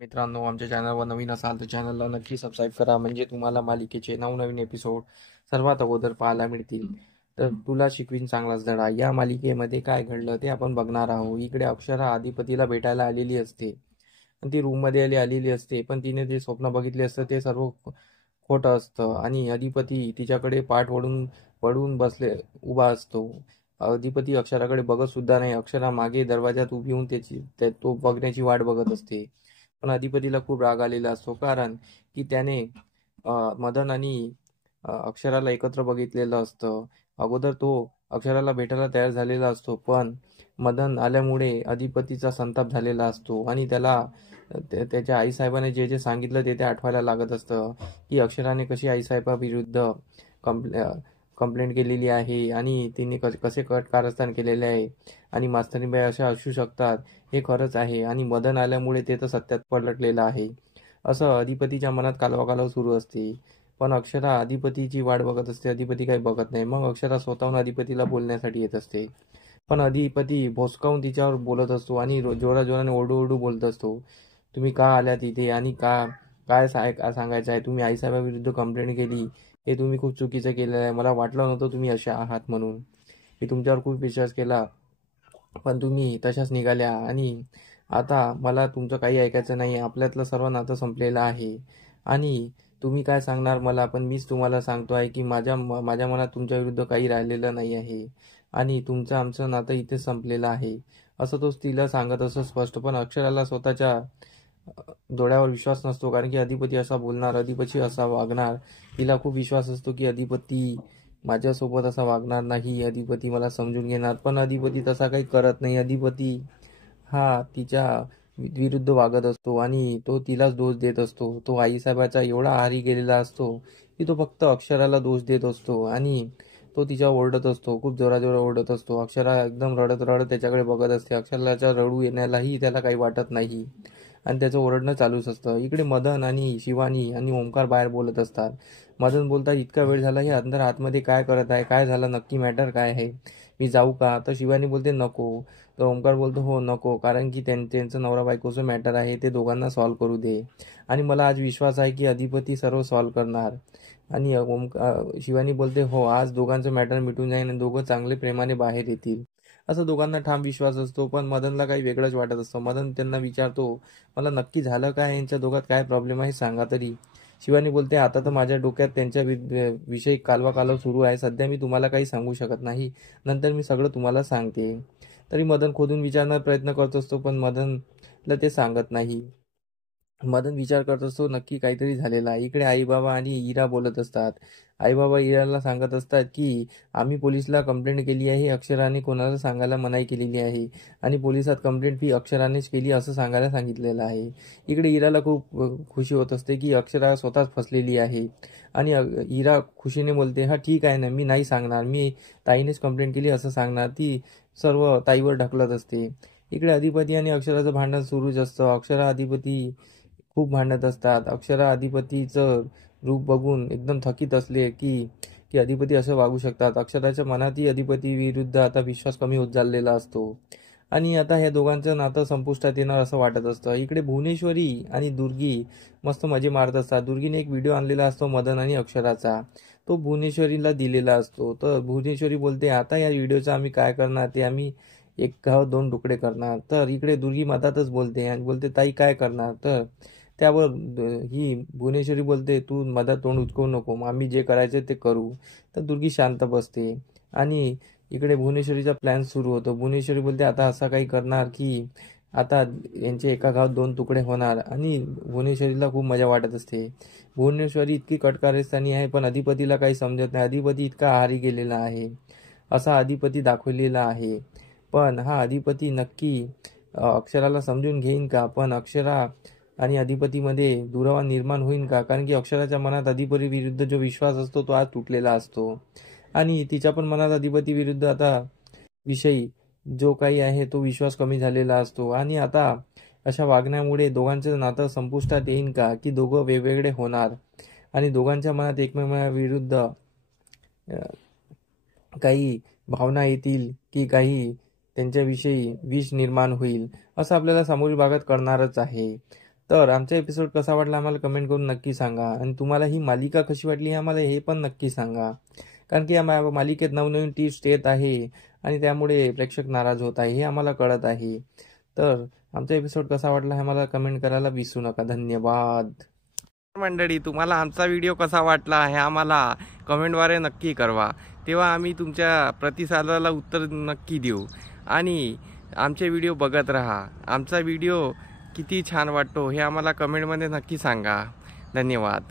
मित्रांनो, आमच्या चॅनलवर नवीन असाल तर चॅनलला नक्की सबस्क्राईब करा, म्हणजे तुम्हाला मालिकेचे नवनवीन एपिसोड सर्वात अगोदर पाहायला मिळतील. तर तुला शिकवीन चांगलाच धडा या मालिकेमध्ये काय घडलं ते आपण बघणार आहोत. इकडे अक्षरा अधिपतीला भेटायला आलेली असते आणि ती रूममध्ये आलेली असते, पण तिने जे स्वप्न बघितले असतं ते सर्व खोटं असतं आणि अधिपती तिच्याकडे पाठ वळून वळून उभा असतो. अधिपती अक्षराकडे बघत सुद्धा नाही. अक्षरा मागे दरवाजात उभी होऊन तो बघण्याची वाट बघत असते. पण अधिपतीला खूप राग आलेला असतो, कारण की त्याने मदन आणि अक्षराला एकत्र बघितलेलं असतं. अगोदर तो अक्षराला भेटायला तयार झालेला असतो, पण मदन आल्यामुळे अधिपतीचा संताप झालेला असतो आणि त्याला त्याच्या आईसाहेबाने जे जे सांगितलं ते आठवायला लागत असतं, की अक्षराने कशी आईसाहेबाविरुद्ध कंप्ले कंप्लेंट केलेली आहे आणि तिने कसे कारस्थान केलेले आहे आणि मास्तरीबाई अशा असू शकतात हे खरंच आहे आणि मदन आल्यामुळे ते तर सत्यात पलटलेलं आहे, असं अधिपतीच्या मनात कालवाकालव सुरू असते. पण अक्षरा अधिपतीची वाट बघत असते. अधिपती काही बघत नाही. मग अक्षरा स्वतःहून अधिपतीला बोलण्यासाठी येत असते, पण अधिपती भोसकावून तिच्यावर बोलत असतो आणि जोराजोराने ओरडू बोलत असतो. तुम्ही का आल्या तिथे आणि काय सांगायचं आहे? तुम्ही आईसाहेबाविरुद्ध कंप्लेंट केली, हे तुम्ही खूप चुकीचं केलेलं आहे. मला वाटलं नव्हतं तुम्ही अशा आहात म्हणून. मी तुमच्यावर खूप विश्वास केला, पण तुम्ही तशाच निघाल्या आणि आता मला तुमचं काही ऐकायचं नाही. आपल्यातलं सर्व नातं संपलेलं आहे आणि तुम्ही काय सांगणार मला, पण मीच तुम्हाला सांगतो आहे की माझ्या मनात तुमच्या विरुद्ध काही राहिलेलं नाही आहे आणि आमचं नातं इथे संपलेलं आहे, असं तो तिला सांगत असं स्पष्ट. पण अक्षराला स्वतःच्या डोळ्यावर विश्वास नसतो, कारण की अधिपती असा बोलणार, अधिपती असा वागणार. तिला खूप विश्वास असतो की अधिपती माझ्यासोबत असा वागणार नाही, अधिपती मला समजून घेणार. पण अधिपती तसा काही करत नाही. अधिपती हा तिच्या विरुद्ध वागत असतो आणि तो तिलाच दोष देत असतो. तो आईसाहेबाचा एवढा आहारी गेलेला असतो की तो फक्त अक्षराला दोष देत असतो आणि तो तिच्या ओरडत असतो, खूप जोराजोरा ओरडत असतो. अक्षरा एकदम रडत रडत त्याच्याकडे बघत असते. अक्षराच्या रडू येण्यालाही त्याला काही वाटत नाही आणि त्याचं ओरडणं चालूच असतं. इकडे मदन आणि शिवानी आणि ओंकार बाहेर बोलत असतात. मदन बोलतात, इतका वेळ झाला हे अंदर आतमध्ये काय करत आहे? काय झालं नक्की? मॅटर काय आहे? मी जाऊ का? तर शिवानी बोलते नको. तर ओंकार बोलतो हो नको, कारण की त्यांचं नवरा बायकोचं मॅटर आहे, ते दोघांना सॉल्व्ह करू दे आणि मला आज विश्वास आहे की अधिपती सर्व सॉल्व्ह करणार. आणि शिवानी बोलते हो, आज दोघांचं मॅटर मिटून जाईल आणि दोघं चांगले प्रेमाने बाहेर येतील, असं दोघांना ठाम विश्वास असतो. पण मदनला काही वेगळंच वाटत असतं. मदन त्यांना विचारतो, मला नक्की झालं काय? यांच्या दोघात काय प्रॉब्लेम आहे सांगा तरी. शिवानी बोलते, आता तर माझ्या डोक्यात त्यांच्या विषयी कालवा सुरू आहे. सध्या मी तुम्हाला काही सांगू शकत नाही, नंतर मी सगळं तुम्हाला सांगते. तरी मदन खोदून विचारण्याचा प्रयत्न करत असतो, पण मदनला ते सांगत नाही. मदन विचार करत असतो नक्की काहीतरी झालेलं आहे. इकडे आई बाबा आणि इरा बोलत असतात. आई बाबा इराला सांगत असतात की आम्ही पोलिसला कंप्लेंट केली आहे, अक्षराने कोणाला सांगायला मनाई केलेली आहे आणि पोलिसात कंप्लेंट ही अक्षरानेच केली असं सांगायला सांगितलेलं आहे. इकडे इराला खूप खुशी होत असते की अक्षरा स्वतःच फसलेली आहे आणि इरा खुशीने बोलते, हा ठीक आहे ना, मी नाही सांगणार, मी ताईनेच कंप्लेंट केली असं सांगणार. ती सर्व ताईवर ढकलत असते. इकडे अधिपती आणि अक्षराचं भांडण सुरूच असतं. अक्षरा अधिपती खूप भांडत असतात. अक्षरा अधिपतीचं रूप बघून एकदम थकीत असले की की अधिपती असं वागू शकतात. अक्षराच्या मनातही अधिपती विरुद्ध आता विश्वास कमी होत चाललेला असतो आणि आता ह्या दोघांचं नातं संपुष्टात येणार असं वाटत असतं. इकडे भुवनेश्वरी आणि दुर्गी मस्त मजे मारत असतात. दुर्गीने एक व्हिडिओ आणलेला असतो मदन आणि अक्षराचा, तो भुवनेश्वरीला दिलेला असतो. तर भुवनेश्वरी बोलते, आता या व्हिडिओचं आम्ही काय करणार, ते आम्ही एक घाव दोन तुकडे करणार. तर इकडे दुर्गी मधातच बोलते आणि बोलते, ताई काय करणार? तर त्यावर ही भुवनेश्वरी बोलते, तू मधात तोंड उचकवू नको, आम्ही जे करायचे ते करू. तर दुर्गी शांत बसते आणि इकडे भुवनेश्वरीचा प्लॅन सुरू होतो. भुवनेश्वरी बोलते, आता असा काही करणार की आता यांचे एका गावात दोन तुकडे होणार आणि भुवनेश्वरीला खूप मजा वाटत असते. भुवनेश्वरी इतकी कटकारस्थानी आहे, पण अधिपतीला काही समजत नाही. अधिपती इतका आहारी गेलेला आहे, असा अधिपती दाखवलेला आहे. पण हा अधिपती नक्की अक्षराला समजून घेईन का? पण अक्षरा आणि अधिपतीमध्ये दुरावा निर्माण होईल का? कारण की अक्षराच्या मनात अधिपती विरुद्ध जो विश्वास असतो तो आज तुटलेला असतो आणि तिच्या पण मनात अधिपती विरुद्ध आता विषयी जो काही आहे तो विश्वास कमी झालेला असतो आणि आता अशा वागण्यामुळे दोघांचं नातं संपुष्टात येईल का, की दोघं वेगवेगळे होणार आणि दोघांच्या मनात एकमेकांविरुद्ध काही भावना येतील की काही त्यांच्याविषयी विष निर्माण होईल, असं आपल्याला समोरील भागात कळणारच आहे. तर आमचा एपिसोड कसा वाटला आम्हाला कमेंट करून नक्की सांगा, आणि तुम्हाला ही मालिका कशी वाटली हे आम्हाला हे पण नक्की सांगा. कारण की या मालिकेत नवनवीन ट्विस्ट येत आहे आणि त्यामुळे प्रेक्षक नाराज होत आहे हे आम्हाला कळत आहे. तर आमचा एपिसोड कसा वाटला हे आम्हाला कमेंट करायला विसरू नका. धन्यवाद. मंडळी, तुम्हाला आमचा व्हिडिओ कसा वाटला हे आम्हाला कमेंटद्वारे नक्की कळवा. तेव्हा आम्ही तुमच्या प्रतिसादाला उत्तर नक्की देऊ. आणि आमचे व्हिडिओ बघत राहा. आमचा व्हिडिओ किती छान वाटतो हे आम्हाला कमेंटमध्ये नक्की सांगा. धन्यवाद.